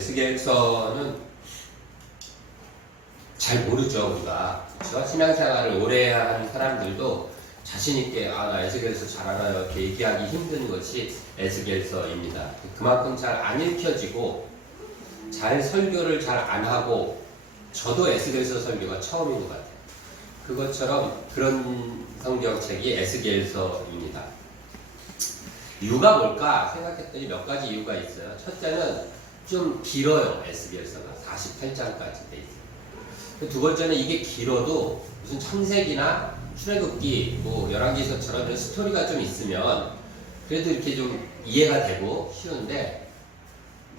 에스겔서는 잘 모르죠 우리가 그렇죠? 신앙생활을 오래 한 사람들도 자신 있게 아 나 에스겔서 잘 알아요 이렇게 얘기하기 힘든 것이 에스겔서입니다. 그만큼 잘 안 읽혀지고 잘 설교를 잘 안 하고 저도 에스겔서 설교가 처음인 것 같아요. 그것처럼 그런 성경책이 에스겔서입니다. 이유가 뭘까 생각했더니 몇 가지 이유가 있어요. 첫째는 좀 길어요 에스겔서가 48장까지 돼 있어요. 두 번째는 이게 길어도 무슨 창세기나 출애굽기 뭐 열왕기서처럼 이런 스토리가 좀 있으면 그래도 이렇게 좀 이해가 되고 쉬운데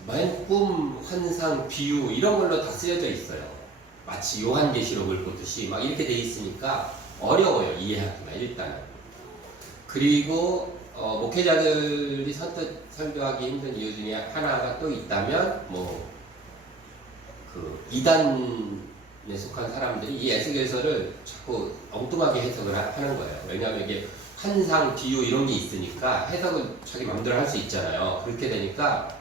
맨 꿈, 환상, 비유 이런 걸로 다 쓰여져 있어요. 마치 요한계시록을 보듯이 막 이렇게 돼 있으니까 어려워요 이해하기가 일단은. 그리고 어, 목회자들이 선뜻 설교하기 힘든 이유 중에 하나가 또 있다면 뭐 그 이단에 속한 사람들이 이 에스겔서를 자꾸 엉뚱하게 해석을 하- 하는 거예요. 왜냐하면 이게 환상, 비유 이런 게 있으니까 해석은 자기 마음대로 할 수 있잖아요. 그렇게 되니까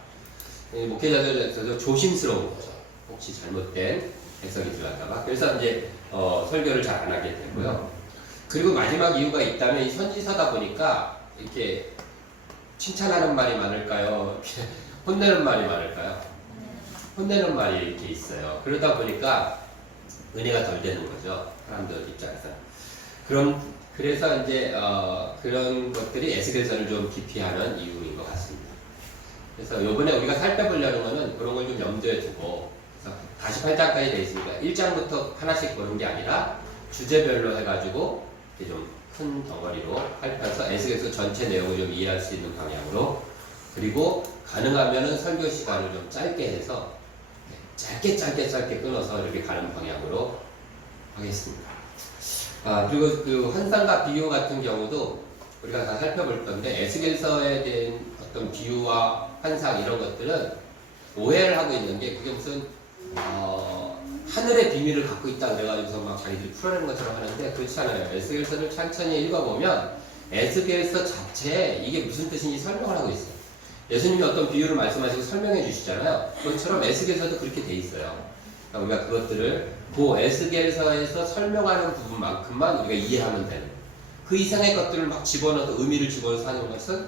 이 목회자들에서도 조심스러운 거죠. 혹시 잘못된 해석이 들어갈까봐. 그래서 이제 어, 설교를 잘 안 하게 되고요. 그리고 마지막 이유가 있다면 이 선지서다 보니까 이렇게 칭찬하는 말이 많을까요? 혼내는 말이 많을까요? 혼내는 말이 이렇게 있어요. 그러다 보니까 은혜가 덜 되는 거죠. 사람들 입장에서. 그럼 그래서 이제 어, 그런 것들이 에스겔서를 좀 기피하는 이유인 것 같습니다. 그래서 이번에 우리가 살펴보려는 거는 그런 걸 좀 염두에 두고 그래서 48장까지 되어 있으니까 1장부터 하나씩 보는 게 아니라 주제별로 해가지고 이렇게 좀 큰 덩어리로 살펴서 에스겔서 전체 내용을 좀 이해할 수 있는 방향으로 그리고 가능하면은 설교 시간을 좀 짧게 해서 짧게 짧게 짧게 끊어서 이렇게 가는 방향으로 하겠습니다. 아 그리고 그 환상과 비유 같은 경우도 우리가 다 살펴볼 건데 에스겔서에 대한 어떤 비유와 환상 이런 것들은 오해를 하고 있는 게 그게 무슨 어, 하늘의 비밀을 갖고 있다 그래가지고서 막 자기들이 풀어내는 것처럼 하는데 그렇지 않아요. 에스겔서를 천천히 읽어보면 에스겔서 자체에 이게 무슨 뜻인지 설명을 하고 있어요. 예수님이 어떤 비유를 말씀하시고 설명해 주시잖아요. 그것처럼 에스겔서도 그렇게 돼 있어요. 그러니까 우리가 그것들을 그 에스겔서에서 설명하는 부분만큼만 우리가 이해하면 되는 그 이상의 것들을 막 집어넣어서 의미를 집어넣어서 하는 것은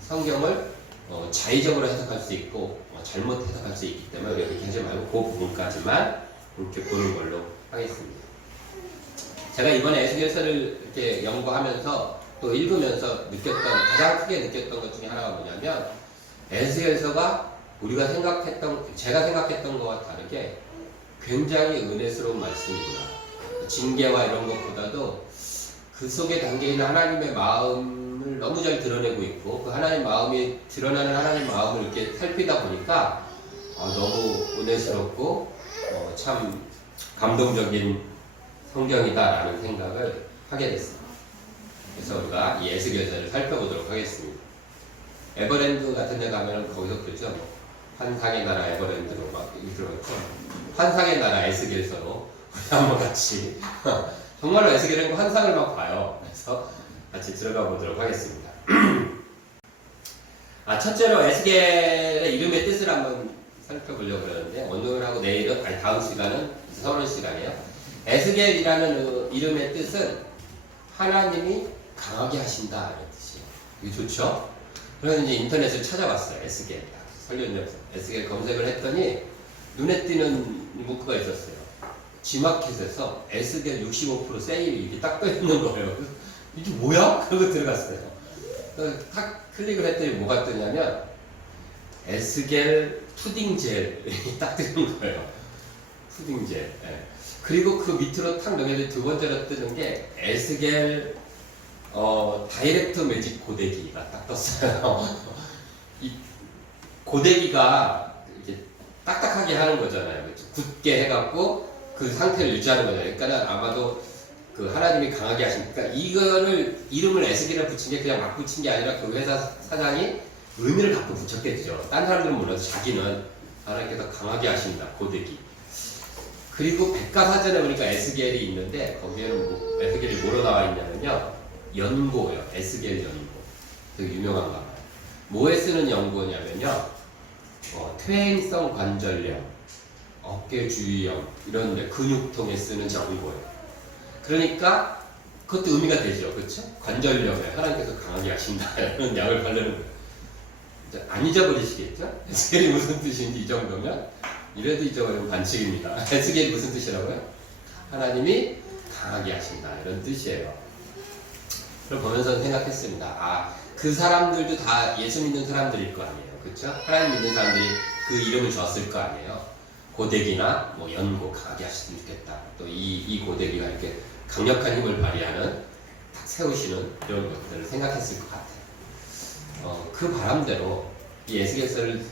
성경을 어, 자의적으로 해석할 수 있고 어, 잘못 해석할 수 있기 때문에 우리가 그렇게 하지 말고 그 부분까지만 이렇게 보는 걸로 하겠습니다. 제가 이번에 에스겔서를 이렇게 연구하면서 또 읽으면서 느꼈던 가장 크게 느꼈던 것 중에 하나가 뭐냐면 에스겔서가 우리가 생각했던 제가 생각했던 것과 다르게 굉장히 은혜스러운 말씀이구나. 징계와 이런 것보다도 그 속에 담겨 있는 하나님의 마음을 너무 잘 드러내고 있고 그 하나님 마음이 드러나는 하나님 마음을 이렇게 살피다 보니까 어, 너무 은혜스럽고 어, 참 감동적인 성경이다라는 생각을 하게 됐습니다. 그래서 우리가 이 에스겔서를 살펴보도록 하겠습니다. 에버랜드 같은 데 가면 거기서 그죠? 뭐 환상의 나라 에버랜드로 막 들어갔죠. 환상의 나라 에스겔서로 한번 같이 정말로 에스겔은 환상을 막 봐요. 그래서 같이 들어가 보도록 하겠습니다. 아, 첫째로 에스겔의 이름의 뜻을 한번 살펴보려고 그러는데 오늘하고 내일은 아니 다음 시간은 서른 시간이에요. 에스겔이라는 그 이름의 뜻은 하나님이 강하게 하신다 이런 뜻이에요. 이거 좋죠? 그래서 이제 인터넷을 찾아봤어요. 에스겔 설련역 에스겔 검색을 했더니 눈에 띄는 문구가 있었어요. 지마켓에서 에스겔 65% 세일이 이렇게 딱 떠 있는 거예요. 이게 뭐야? 그러고 들어갔어요. 탁 클릭을 했더니 뭐가 뜨냐면 에스겔 푸딩 젤이 딱 뜨는 거예요. 푸딩 젤. 예. 그리고 그 밑으로 탁 넘겨서 두 번째로 뜨는 게 에스겔 어, 다이렉트 매직 고데기가 딱 떴어요. 이 고데기가 이렇게 딱딱하게 하는 거잖아요. 그렇죠? 굳게 해갖고 그 상태를 유지하는 거잖아요. 그러니까 아마도 그 하나님이 강하게 하시니까 이거를 이름을 에스겔에 붙인 게 그냥 막 붙인 게 아니라 그 회사 사장이 의미를 갖고 붙였겠죠. 딴 사람들은 몰라도 자기는 하나님께서 강하게 하신다. 고데기. 그리고 백과사전에 보니까 에스겔이 있는데 거기에는 뭐, 에스겔이 뭐로 나와 있냐면요. 연고요. 에스겔 연고. 되게 유명한 거. 뭐에 쓰는 연고냐면요. 어, 퇴행성 관절염, 어깨 주위염 이런 데 근육통에 쓰는 약이고요. 그러니까 그것도 의미가 되죠, 그렇죠? 관절염에 하나님께서 강하게 하신다 이런 약을 바르는 거예요. 안 잊어버리시겠죠? 에스겔이 무슨 뜻인지 이 정도면 이래도 잊어버리면 반칙입니다. 에스겔이 무슨 뜻이라고요? 하나님이 강하게 하신다 이런 뜻이에요. 그걸 보면서 생각했습니다. 아, 그 사람들도 다 예수 믿는 사람들일 거 아니에요. 그렇죠? 하나님 믿는 사람들이 그 이름을 줬을 거 아니에요. 고데기나 뭐 연고 강하게 하셨으면 좋겠다. 또 이 이 고데기가 이렇게 강력한 힘을 발휘하는 딱 세우시는 이런 것들을 생각했을 것 같아요. 어, 그 바람대로 이 에스겔서를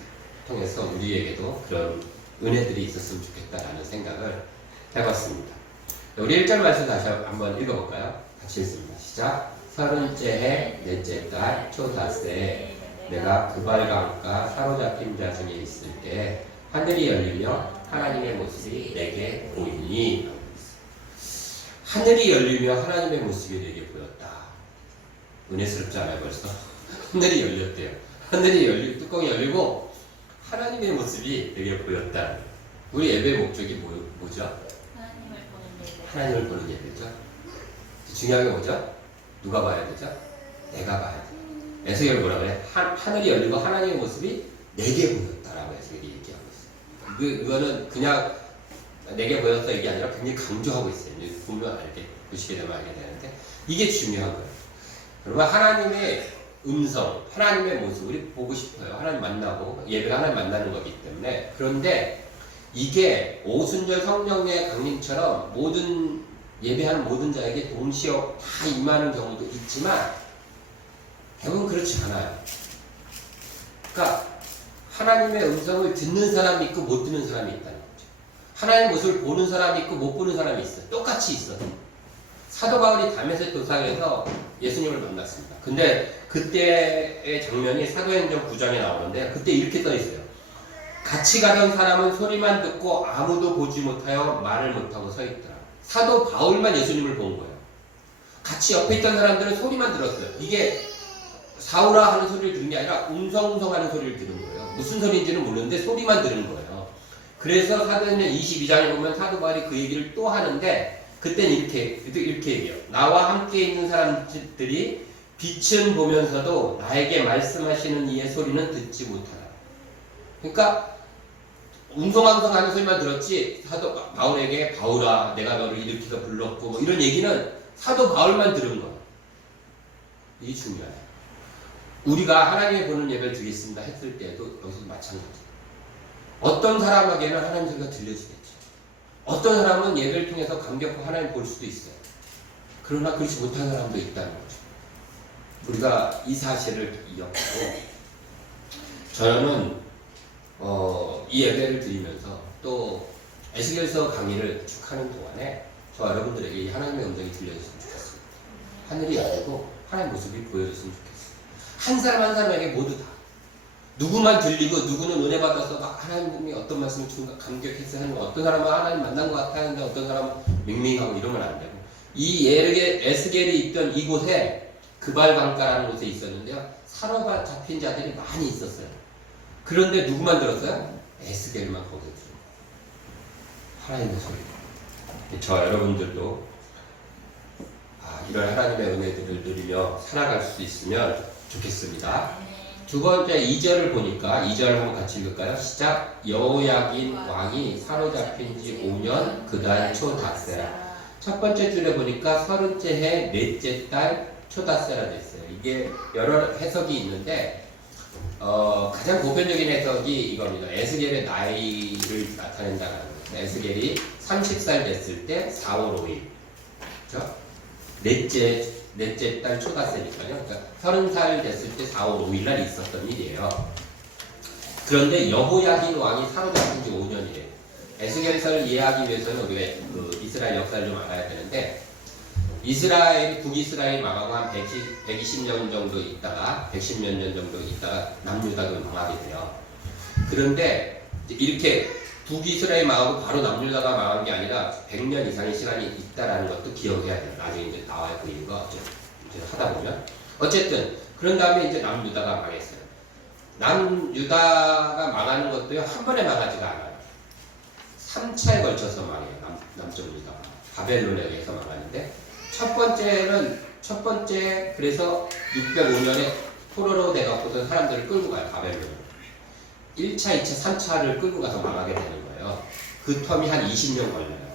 통해서 우리에게도 그런 은혜들이 있었으면 좋겠다라는 생각을 해봤습니다. 우리 1절 말씀 다시 한번 읽어볼까요? 같이 읽습니다. 시작. 서른째 해 넷째 달 초다세 내가 그발강가 사로잡힌 자 중에 있을 때 하늘이 열리며 하나님의 모습이 내게 보이니 하늘이 열리며 하나님의 모습이 내게 보였다. 은혜스럽지 않아요 벌써? 하늘이 열렸대요. 하늘이 열리 뚜껑이 열리고 하나님의 모습이 내게 보였다. 우리 예배 목적이 뭐, 뭐죠? 하나님을 보는 예배. 하나님을 보는 예배죠. 중요한 게 뭐죠? 누가 봐야 되죠? 내가 봐야 돼. 에스겔 뭐라 그래? 하, 하늘이 열리고 하나님의 모습이 내게 보였다라고 에스겔이 얘기하고 있어요. 그, 그거는 그냥 내게 보였다 이게 아니라 굉장히 강조하고 있어요. 보면 알게 보시게 되면 알게 되는데 이게 중요한 거예요. 그러면 하나님의 음성, 하나님의 모습 우리 보고 싶어요. 하나님 만나고 예배가 하나님 만나는 거기 때문에 그런데 이게 오순절 성령의 강림처럼 모든 예배하는 모든 자에게 동시에 다 임하는 경우도 있지만 대부분 그렇지 않아요. 그러니까 하나님의 음성을 듣는 사람이 있고 못 듣는 사람이 있다는 거죠. 하나님의 모습을 보는 사람이 있고 못 보는 사람이 있어요. 똑같이 있어요. 사도 바울이 담에색 도상에서 예수님을 만났습니다. 근데 그때의 장면이 사도행전 9장에 나오는데 그때 이렇게 써 있어요. 같이 가던 사람은 소리만 듣고 아무도 보지 못하여 말을 못하고 서 있더라. 사도 바울만 예수님을 본 거예요. 같이 옆에 있던 사람들은 소리만 들었어요. 이게 사우라 하는 소리를 들은 게 아니라 웅성웅성 하는 소리를 들은 거예요. 무슨 소리인지는 모르는데 소리만 들은 거예요. 그래서 사도행전 22장에 보면 사도 바울이 그 얘기를 또 하는데 그땐 이렇게 이렇게 얘기해요. 나와 함께 있는 사람들이 빛은 보면서도 나에게 말씀하시는 이의 소리는 듣지 못하라. 그러니까 웅성웅성 하는 소리만 들었지 사도 바울에게 바울아 내가 너를 일으키서 불렀고 뭐 이런 얘기는 사도 바울만 들은 거예요. 이게 중요해요. 우리가 하나님의 보는 예배를 드리겠습니다 했을 때도 여기서 마찬가지. 어떤 사람에게는 하나님 소리가 들려지겠죠. 어떤 사람은 예배를 통해서 감격하고 하나님 볼 수도 있어요. 그러나 그렇지 못한 사람도 있다는 거죠. 우리가 이 사실을 기억하고 저는 어, 이 예배를 드리면서 또 에스겔서 강의를 쭉 하는 동안에 저 여러분들에게 이 하나님의 음성이 들려줬으면 좋겠습니다. 하늘이 열리고 하나님 모습이 보여줬으면 좋겠어요. 한 사람 한 사람에게 모두 다. 누구만 들리고 누구는 은혜 받아서 막 하나님이 어떤 말씀을 주는가 감격해서 하는 거 어떤 사람은 하나님 만난 것 같아 하는데 어떤 사람은 밍밍하고 이러면 안 되고 이 에르게 에스겔이 있던 이곳에 그발강가라는 곳에 있었는데요 사로가 잡힌 자들이 많이 있었어요 그런데 누구 만 들었어요? 에스겔만 거기서 들은 거예요 하나님의 소리 저 여러분들도 아, 이런 하나님의 은혜들을 누리며 살아갈 수 있으면 좋겠습니다 네. 두 번째 2절을 보니까 2절 한번 같이 읽을까요? 시작 여호야긴 왕이 사로잡힌 지 5년 그달 초다세라 첫 번째 줄에 보니까 서른째 해 넷째 달 초다세라 됐어요 이게 여러 해석이 있는데 어, 가장 보편적인 해석이 이겁니다 에스겔의 나이를 나타낸다는 거죠 에스겔이 30살 됐을 때 4월 5일 그죠? 넷째 넷째 달 초다세니까요. 그러니까 서른 살 됐을 때 4월 5일 날 있었던 일이에요. 그런데 여호야긴 왕이 사로잡힌 지 5년이래요. 에스겔서를 이해하기 위해서는 우리가 그 이스라엘 역사를 좀 알아야 되는데 이스라엘 북이스라엘 망하고 한 120, 120년 정도 있다가 110몇 년 정도 있다가 남유다가 망하게 돼요. 그런데 이제 이렇게 북이스라엘 망하고 바로 남유다가 망한 게 아니라 100년 이상의 시간이 있다라는 것도 기억해야 돼요. 나중에 이제 나와요 그 이유가 어째- 이제 하다 보면 어쨌든 그런 다음에 이제 남유다가 망했어요. 남유다가 망하는 것도요 한 번에 망하지가 않아요. 3차에 걸쳐서 망해요. 남, 남쪽 유다가 바벨론에 의해서 망하는데 첫 번째는 첫 번째 그래서 605년에 포로로 돼갖고선 사람들을 끌고 가요 바벨론. 1차, 2차, 3차를 끌고 가서 망하게 되는 거예요. 그 텀이 한 20년 걸려요.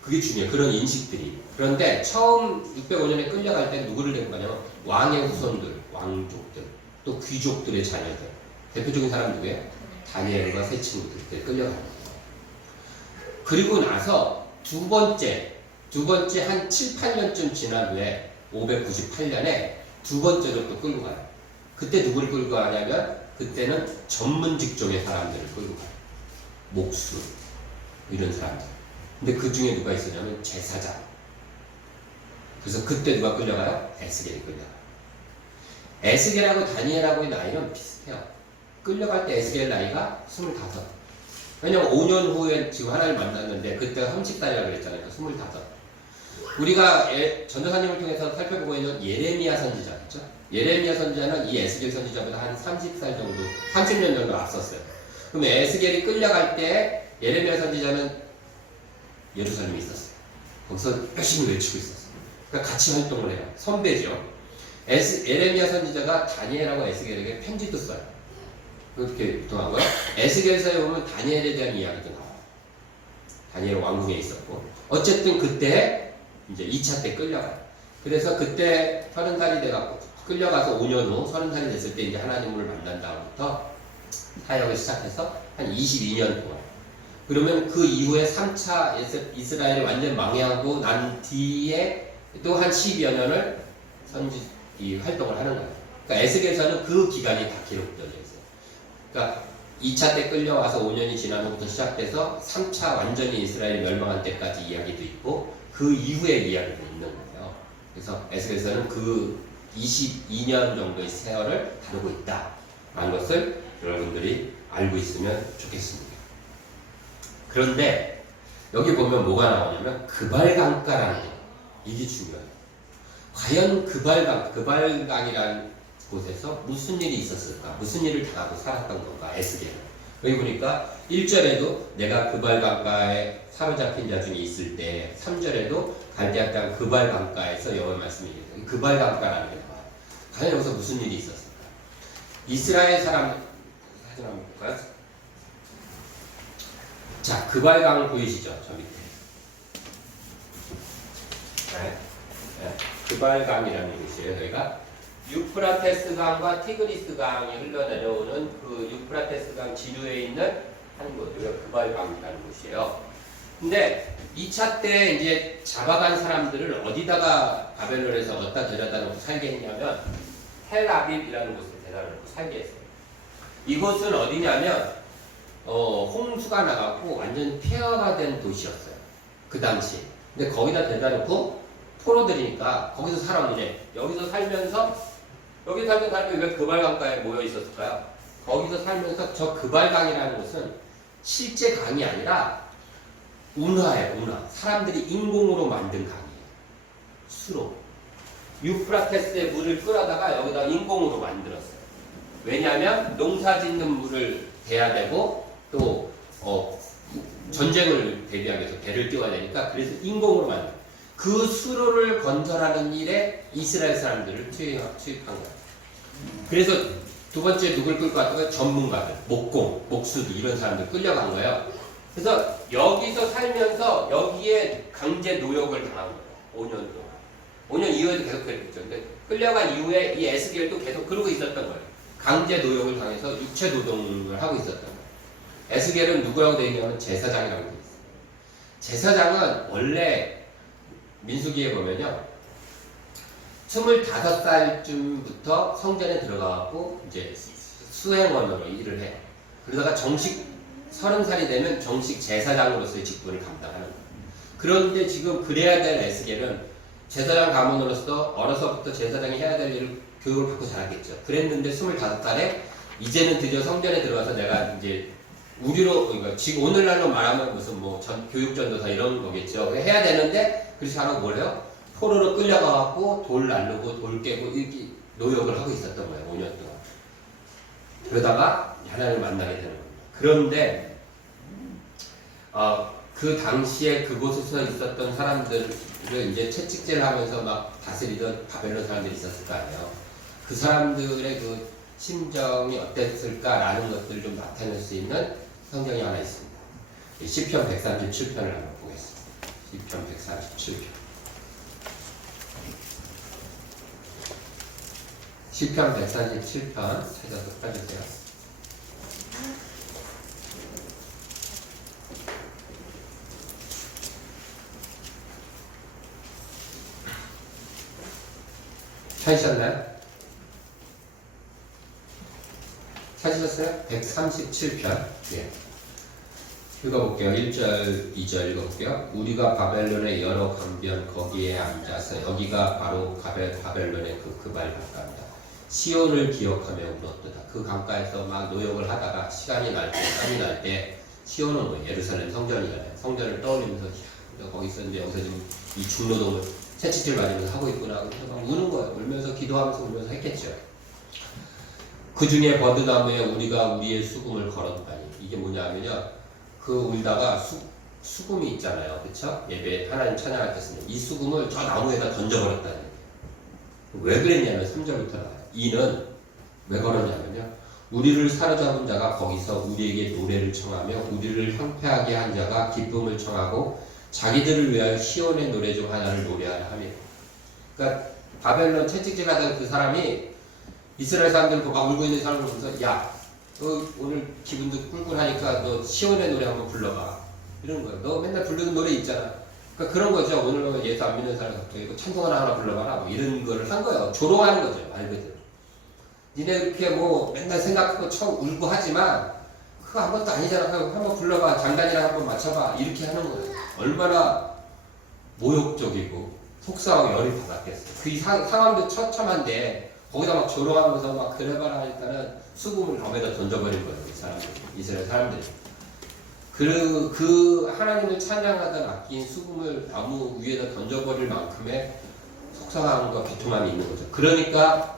그게 중요해요. 그런 인식들이. 그런데 처음 605년에 끌려갈 때 누구를 데리고 가냐면 왕의 후손들, 왕족들, 또 귀족들의 자녀들. 대표적인 사람 누구예요? 다니엘과 세 친구들 때 끌려가는 거예요. 그리고 나서 두 번째, 두 번째 한 7, 8년쯤 지난 후에 598년에 두 번째로 또 끌고 가요. 그때 누구를 끌고 가냐면 그때는 전문 직종의 사람들을 끌고 가요. 목수 이런 사람들. 근데 그 중에 누가 있었냐면 제사장. 그래서 그때 누가 끌려가요? 에스겔이 끌려가요. 에스겔하고 다니엘하고의 나이는 비슷해요. 끌려갈 때 에스겔 나이가 25. 왜냐면 5년 후에 지금 하나를 만났는데 그때가 30살이라고 그랬잖아요. 그러니까 25. 우리가 예- 전도사님을 통해서 살펴보고 있는 예레미야 선지자 있죠? 예레미야 선지자는 이 에스겔 선지자보다 한 30살 정도, 30년 정도 앞섰어요. 그럼 에스겔이 끌려갈 때 예레미야 선지자는 예루살렘에 있었어요. 거기서 열심히 외치고 있었어요. 그러니까 같이 활동을 해요. 선배죠. 에스, 예레미야 선지자가 다니엘하고 에스겔에게 편지도 써요. 그렇게 동하고요. 에스겔서에 보면 다니엘에 대한 이야기도 나와요. 다니엘 왕궁에 있었고. 어쨌든 그때 이제 2차 때 끌려가요. 그래서 그때 서른 살이 돼갖고 끌려가서 5년 후 서른 살이 됐을 때 이제 하나님을 만난 다음부터 사역을 시작해서 한 22년 동안. 그러면 그 이후에 3차 이스라엘이 완전 망해하고 난 뒤에 또 한 10여 년을 선지 이 활동을 하는 거예요. 그러니까 에스겔서는 그 기간이 다 기록되어 있어요. 그러니까 2차 때 끌려와서 5년이 지난 후부터 시작돼서 3차 완전히 이스라엘이 멸망한 때까지 이야기도 있고 그 이후의 이야기도 있는 거예요. 그래서 에스겔서는 그 22년 정도의 세월을 다루고 있다 라는 것을 여러분들이 알고 있으면 좋겠습니다. 그런데 여기 보면 뭐가 나오냐면 그발강가라는 거 이게 중요해요. 과연 그발강 그발강이라는 곳에서 무슨 일이 있었을까? 무슨 일을 당하고 살았던 건가? 에스겔은 여기 보니까 1절에도 내가 그발강가에 사로잡힌 자 중에 있을 때 3절에도 갈대아 땅 그발강가에서 여호와 말씀이 있어요. 그발강가라는 게 나와요. 과연 여기서 무슨 일이 있었을까? 이스라엘 사람 사진 한번 볼까요? 자, 그발강 보이시죠? 저 밑에. 네. 네. 그발강이라는 곳이에요. 여기가 유프라테스 강과 티그리스 강이 흘러내려오는 그 유프라테스 강 지류에 있는 한 곳, 여기가 그발강이라는 곳이에요. 근데 2차 때 이제 잡아간 사람들을 어디다가 바벨론에서 어디다 데려다 놓고 살게 했냐면 텔아빕이라는 곳에 데려다 놓고 살게 했어요. 이곳은 어디냐면 어, 홍수가 나갖고 완전 폐허가 된 도시였어요. 그 당시. 근데 거기다 데려다 놓고 포로들이니까 거기서 살았는데 여기서 살면서 여기 살던 사람이 왜 그발강가에 모여 있었을까요? 거기서 살면서 저 그발강이라는 곳은 실제 강이 아니라 운하예요, 운하. 사람들이 인공으로 만든 강이에요. 수로. 유프라테스의 물을 끌어다가 여기다 인공으로 만들었어요. 왜냐하면 농사 짓는 물을 대야 되고 또 어, 전쟁을 대비하기 위해서 배를 띄워야 되니까 그래서 인공으로 만든 그 수로를 건설하는 일에 이스라엘 사람들을 투입, 투입한 거예요. 그래서 두 번째 누굴 끌고 갔다가 전문가들, 목공, 목수들 이런 사람들 끌려간 거예요. 그래서 여기서 살면서 여기에 강제 노역을 당한 거예요. 5년 동안. 5년 이후에도 계속 그랬겠죠. 근데 끌려간 이후에 이 에스겔도 계속 그러고 있었던 거예요. 강제 노역을 당해서 육체 노동을 하고 있었던 거예요. 에스겔은 누구라고 되어 있냐면 제사장이라고 되어 있어요. 제사장은 원래 민수기에 보면요. 25살쯤부터 성전에 들어가갖고 이제 수행원으로 일을 해요. 그러다가 정식 30살이 되면 정식 제사장으로서의 직분을 감당하는 거예요. 그런데 지금 그래야 될 에스겔은 제사장 가문으로서 어려서부터 제사장이 해야 될 일을 교육을 받고 자랐겠죠. 그랬는데 25살에 이제는 드디어 성전에 들어가서 내가 이제 우리로 그러니까 지금 오늘날로 말하면 무슨 뭐 전, 교육 전도사 이런 거겠죠. 해야 되는데 그렇지 않고 뭘 해요? 포로로 끌려가갖고 돌 날르고 돌 깨고 이렇게 노역을 하고 있었던 거예요. 5년 동안. 그러다가 하나님을 만나게 되는 겁니다. 그런데 어, 그 당시에 그곳에서 있었던 사람들을 이제 채찍질 하면서 막 다스리던 바벨론 사람들이 있었을 거 아니에요. 그 사람들의 그 심정이 어땠을까라는 것들을 좀 나타낼 수 있는 성경이 하나 있습니다. 이 시편 137편을 한번 보겠습니다. 시편 137편. 시편 137편 찾아서 펴주세요. 찾으셨나요? 찾으셨어요? 137편. 예. 읽어볼게요. 1절, 2절 읽어볼게요. 우리가 바벨론의 여러 강변 거기에 앉아서 여기가 바로 바벨, 바벨론의 그 그발 강가입니다. 시온을 기억하며 울었도다. 그 강가에서 막 노역을 하다가 시간이 날 때, 땀이 날 때, 시온은 뭐 예루살렘 성전이잖아요. 성전을 떠올리면서 야, 거기 있었는데 여기서 지금 이 중노동을 채찍질 맞으면서 하고 있구나. 그래서 막 우는 거예요. 울면서 기도하면서 울면서 했겠죠. 그 중에 버드나무에 우리가 우리의 수금을 걸었다니. 이게 뭐냐면요. 그 울다가 수, 수금이 있잖아요. 그쵸? 예배 하나님 찬양할 때 쓰는 이 수금을 저 나무에다 던져버렸다는. 왜 그랬냐면 3절부터 나와요. 이는 왜 걸었냐면요. 우리를 사로잡은 자가 거기서 우리에게 노래를 청하며 우리를 황폐하게 한 자가 기쁨을 청하고 자기들을 위하여 시온의 노래 중 하나를 노래하라 하며 그러니까 바벨론 채찍질 하던 그 사람이 이스라엘 사람들 보고 막 울고 있는 사람을 보면서 야, 너 오늘 기분도 꿀꿀하니까 너 시온의 노래 한번 불러봐 이런 거예요. 너 맨날 부르는 노래 있잖아. 그러니까 그런 거죠. 오늘 너 예수 안 믿는 사람 갑자기 이거 찬송 하나 하나 불러봐라 뭐 이런 거를 한 거예요. 조롱하는 거죠. 말 그대로. 니네 이렇게 뭐 맨날 생각하고 처음 울고 하지만 그거 아무것도 아니잖아. 한번 불러봐. 장단이랑 한번 맞춰봐. 이렇게 하는 거예요. 얼마나 모욕적이고 속상하고 열이 받았겠어요. 그 사- 상황도 처참한데 거기다 막 조롱하면서 막 그래봐라 하니까는 수금을 밤에다 던져버린 거예요. 이 사람들, 이스라엘 사람들이. 그, 그 하나님을 찬양하던 악기인 수금을 나무 위에다 던져버릴 만큼의 속상함과 비통함이 있는 거죠. 그러니까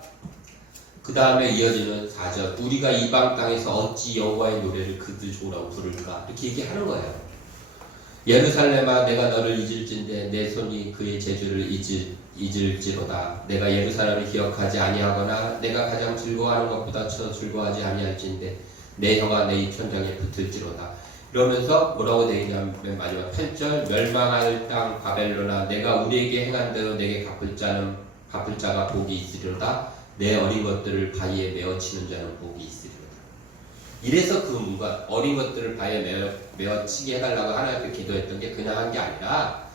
그 다음에 이어지는 4절 우리가 이방 땅에서 어찌 여호와의 노래를 그들 좋으라고 부를까 이렇게 얘기하는 거예요. 예루살렘아 내가 너를 잊을진데 내 손이 그의 제주를 잊을, 잊을지로다. 내가 예루살렘을 기억하지 아니하거나 내가 가장 즐거워하는 것보다 더 즐거워하지 아니할진데 내 혀가 내 입천장에 붙을지로다. 이러면서 뭐라고 되어 있냐면 맨 마지막 8절 멸망할 땅 바벨로나 내가 우리에게 행한 대로 내게 갚을 자는 갚을 자가 복이 있으리로다 내 어린 것들을 바위에 메어치는 자는 복이 있으리로다 이래서 그 뭔가 어린 것들을 바위에 메어, 메어치게 해달라고 하나님께 기도했던 게 그냥 한 게 아니라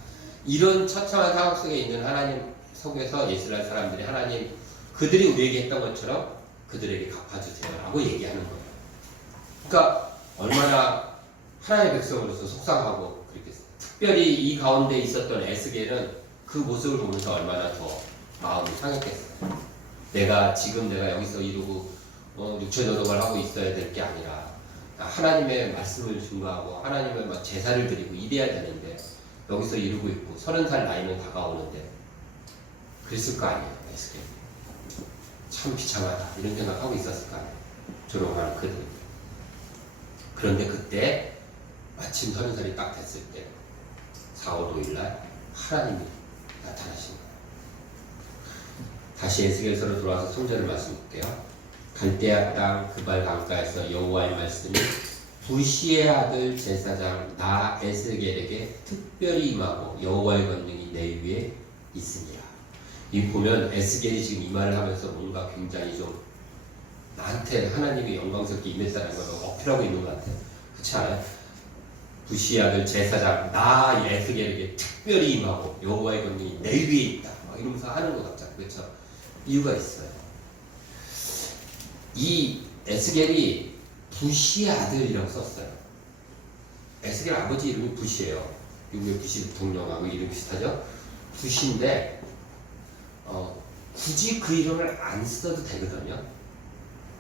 이런 처참한 상황 속에 있는 하나님 속에서 이스라엘 사람들이 하나님 그들이 우리에게 했던 것처럼 그들에게 갚아주세요라고 얘기하는 거예요. 그러니까 얼마나 하나님의 백성으로서 속상하고 그렇게 특별히 이 가운데 있었던 에스겔은 그 모습을 보면서 얼마나 더 마음이 상했겠어요. 내가 지금 내가 여기서 이루고 어, 육체 노동을 하고 있어야 될 게 아니라 하나님의 말씀을 증거하고 하나님의 막 제사를 드리고 이래야 되는데 여기서 이루고 있고 서른 살 나이는 다가오는데 그랬을 거 아니에요 에스겔 참 비참하다. 이런 생각하고 있었을 거 아니에요. 조롱하는 그들 그런데 그때 마침 서른 살이 딱 됐을 때 4월 5일 날 하나님이 나타나신 거예요 다시 에스겔서로 돌아와서 성전을 말씀드릴게요 갈대아 땅 그발 강가에서 여호와의 말씀이 부시의 아들 제사장 나 에스겔에게 특별히 임하고 여호와의 권능이 내 위에 있으니라. 이 보면 에스겔이 지금 이 말을 하면서 뭔가 굉장히 좀 나한테 하나님이 영광스럽게 임했다는 걸 어필하고 있는 것 같아요. 그렇지 않아요? 부시의 아들 제사장 나 에스겔에게 특별히 임하고 여호와의 권능이 내 위에 있다. 막 이러면서 하는 것 같죠. 그렇죠? 이유가 있어요. 이 에스겔이 부시의 아들이라고 썼어요. 에스겔 아버지 이름이 부시예요. 미국의 부시 대통령하고 이름 비슷하죠? 부시인데 어, 굳이 그 이름을 안 써도 되거든요.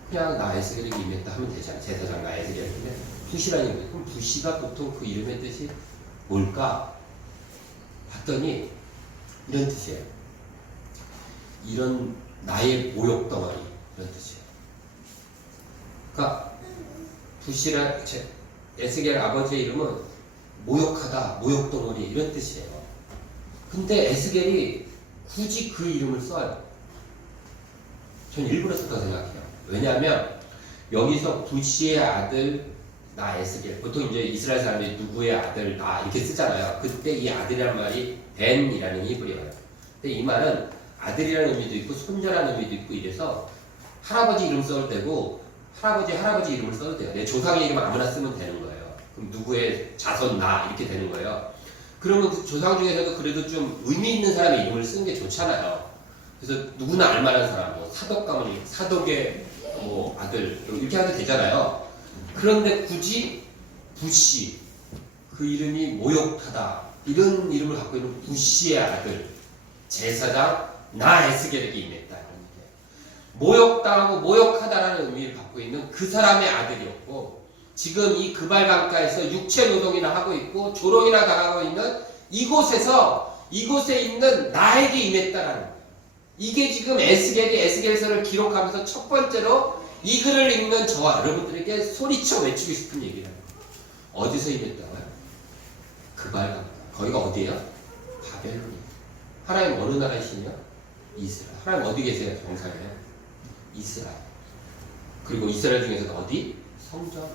그냥 나 에스겔에게 임했다 하면 되잖아요. 제사장 나 에스겔인데 부시라는 이름. 그럼 부시가 보통 그 이름의 뜻이 뭘까? 봤더니 이런 뜻이에요. 이런 나의 모욕 덩어리 이런 뜻이에요. 그러니까 부시라 제- 에스겔 아버지의 이름은 모욕하다, 모욕 덩어리 이런 뜻이에요. 근데 에스겔이 굳이 그 이름을 써요. 전 일부러 썼다고 생각해요. 왜냐하면 여기서 부시의 아들 나 에스겔 보통 이제 이스라엘 사람들이 누구의 아들 나 이렇게 쓰잖아요. 그때 이 아들이란 말이 벤이라는 히브리어예요. 근데 이 말은 아들이라는 의미도 있고 손자라는 의미도 있고 이래서 할아버지 이름 써도 되고 할아버지 할아버지 이름을 써도 돼요. 내 조상의 이름 아무나 쓰면 되는 거예요. 그럼 누구의 자손 나 이렇게 되는 거예요. 그러면 그 조상 중에서도 그래도 좀 의미 있는 사람의 이름을 쓰는 게 좋잖아요. 그래서 누구나 알만한 사람, 뭐 사독 가문이 사독의 뭐 아들 이렇게 하도 되잖아요. 그런데 굳이 부시 그 이름이 모욕하다 이런 이름을 갖고 있는 부시의 아들 제사장 나 에스겔에게 임했다 이런 얘기예요. 모욕당하고 모욕하다라는 의미를 갖고 있는 그 사람의 아들이었고 지금 이 그발강가에서 육체 노동이나 하고 있고 조롱이나 당하고 있는 이곳에서 이곳에 있는 나에게 임했다라는 거예요. 이게 지금 에스겔이 에스겔서를 기록하면서 첫 번째로 이 글을 읽는 저와 여러분들에게 소리쳐 외치고 싶은 얘기예요. 어디서 임했다고요? 그발강가. 거기가 어디예요? 바벨론이에요. 하나님 어느 나라이시냐? 이스라엘. 하나님 어디 계세요? 정상이에요? 이스라엘. 그리고 이스라엘 중에서도 어디? 성전.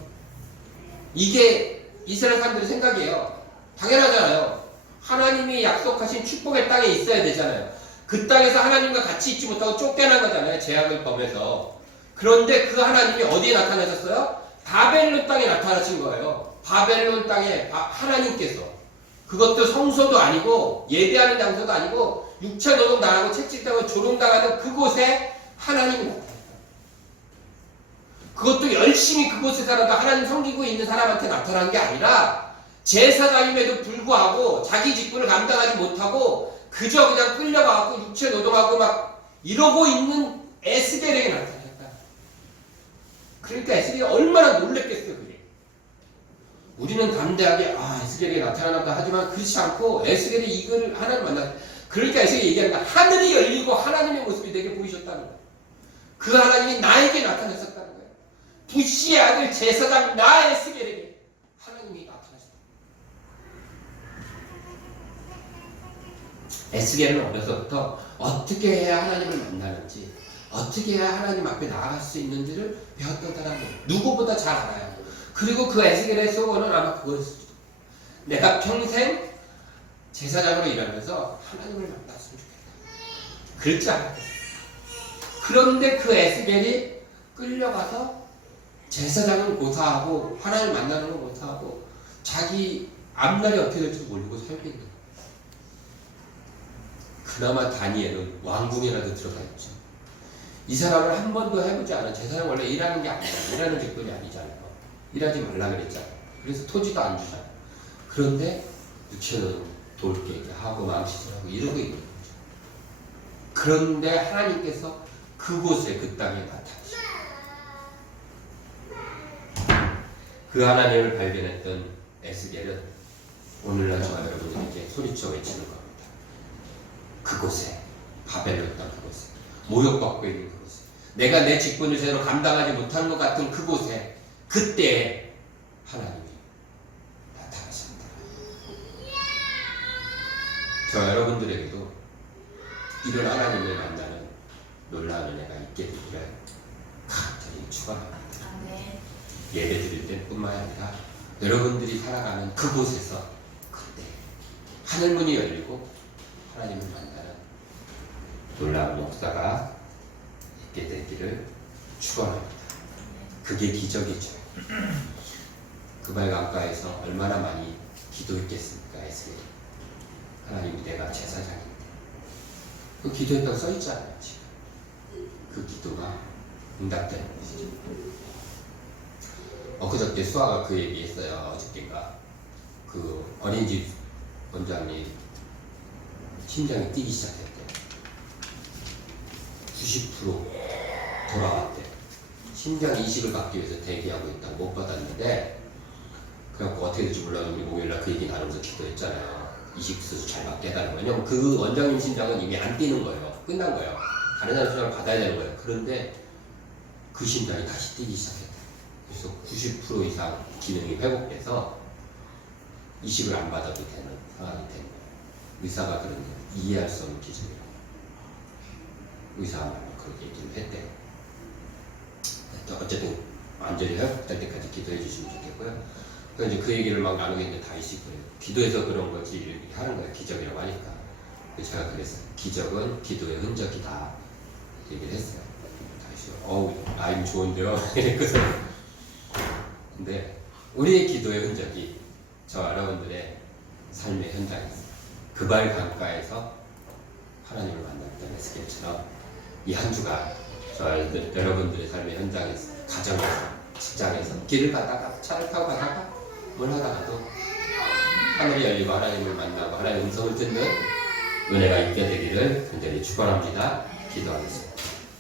이게 이스라엘 사람들의 생각이에요. 당연하잖아요. 하나님이 약속하신 축복의 땅에 있어야 되잖아요. 그 땅에서 하나님과 같이 있지 못하고 쫓겨난 거잖아요. 제약을 범해서. 그런데 그 하나님이 어디에 나타나셨어요? 바벨론 땅에 나타나신 거예요. 바벨론 땅에 바- 하나님께서. 그것도 성소도 아니고 예배하는 장소도 아니고 육체 노동 당하고 채찍당하고 조롱당하는 그곳에 하나님이 나타났다. 그것도 열심히 그곳에 살아도 하나님 섬기고 있는 사람한테 나타난 게 아니라 제사장임에도 불구하고 자기 직분을 감당하지 못하고 그저 그냥 끌려가고 육체 노동하고 막 이러고 있는 에스겔에게 나타났다. 그러니까 에스겔이 얼마나 놀랬겠어요, 그게. 우리는 담대하게 아 에스겔에게 나타났다 하지만 그렇지 않고 에스겔이 이걸 하나님 만나 그러니까 에스겔이 얘기하는 거야 하늘이 열리고 하나님의 모습이 내게 보이셨다는 거야 그 하나님이 나에게 나타나셨다는 거야 부시의 아들 제사장 나 에스겔에게 하나님이 나타나셨다 에스겔은 어려서부터 어떻게 해야 하나님을 만나는지 어떻게 해야 하나님 앞에 나아갈 수 있는지를 배웠던 사람이에요. 누구보다 잘 알아요. 그리고 그 에스겔의 소원은 아마 그거였을 수도. 내가 평생 제사장으로 일하면서 하나님을 만났으면 좋겠다. 그랬지 않았겠어. 그런데 그 에스겔이 끌려가서 제사장은 고사하고 하나님을 만나는 건 고사하고 자기 앞날이 어떻게 될지 모르고 살고 있는 거야. 그나마 다니엘은 왕궁이라도 들어가 있죠. 이 사람을 한 번도 해보지 않은 제사장 원래 일하는 게 아니야. 일하는 직분이 아니잖아요. 일하지 말라 그랬잖아. 그래서 토지도 안 주잖아. 그런데 유치원은 돌게 하고 망치질하고 이러고 있는 거죠. 그런데 하나님께서 그곳에 그 땅에 나타나시고 그 하나님을 발견했던 에스겔은 오늘날 저와 여러분들에게 소리쳐 외치는 겁니다. 그곳에 바벨론 땅 그곳에 모욕받고 있는 그곳에 내가 내 직분을 제대로 감당하지 못하는 것 같은 그곳에 그때 하나님이 나타나셨다. 저 여러분들에게도 이런 하나님을 만나는 놀라운 은혜가 있게 되기를 간절히 축원합니다. 예배 드릴 때뿐만 아니라 여러분들이 살아가는 그곳에서 그때 하늘문이 열리고 하나님을 만나는 놀라운 역사가 있게 되기를 축원합니다. 그게 기적이죠. 그발강가에서 얼마나 많이 기도했겠습니까, 에스겔. 하나님 내가 제사장인데. 그 기도했다고 써있잖아요, 지금. 그 기도가 응답되는 것이죠. 엊그저께 수아가 그 얘기했어요, 어저께가. 그 어린이집 원장님 심장이 뛰기 시작했대. 90% 돌아왔대. 심장 이식을 받기 위해서 대기하고 있다고 못 받았는데 그래갖고 어떻게 될지 몰랐는데 목요일날 그 얘기 나누면서 기도했잖아요. 이식 수술 잘 받게 해달라고. 왜냐면 그 원장님 심장은 이미 안 뛰는 거예요. 끝난 거예요. 다른 사람 심장을 받아야 되는 거예요. 그런데 그 심장이 다시 뛰기 시작했다. 그래서 90% 이상 기능이 회복돼서 이식을 안 받아도 되는 상황이 된 거예요. 의사가 그런 거 이해할 수 없는 기준이라고. 의사가 그렇게 얘기를 했대요. 또 어쨌든 완전히 회복될 때까지 기도해 주시면 좋겠고요. 그래서 이제 그 얘기를 막 나누겠는데 다이씨 그래요. 기도해서 그런 거지 이렇게 하는 거예요. 기적이라고 하니까. 그래서 제가 그랬어요. 기적은 기도의 흔적이다. 얘기를 했어요. 다이씨 어우 라임 좋은데요. 이랬거든. 근데 우리의 기도의 흔적이 저 여러분들의 삶의 현장에 있어요. 그발 강가에서 하나님을 만났던 에스겔처럼 이 한 주가 저 여러분들의 삶의 현장에서 가정에서 직장에서 길을 가다가 차를 타고 가다가 뭘 하다가도 하늘이 열리고 하나님을 만나고 하나님의 음성을 듣는 은혜가 있게 되기를 간절히 축원합니다. 기도하겠습니다.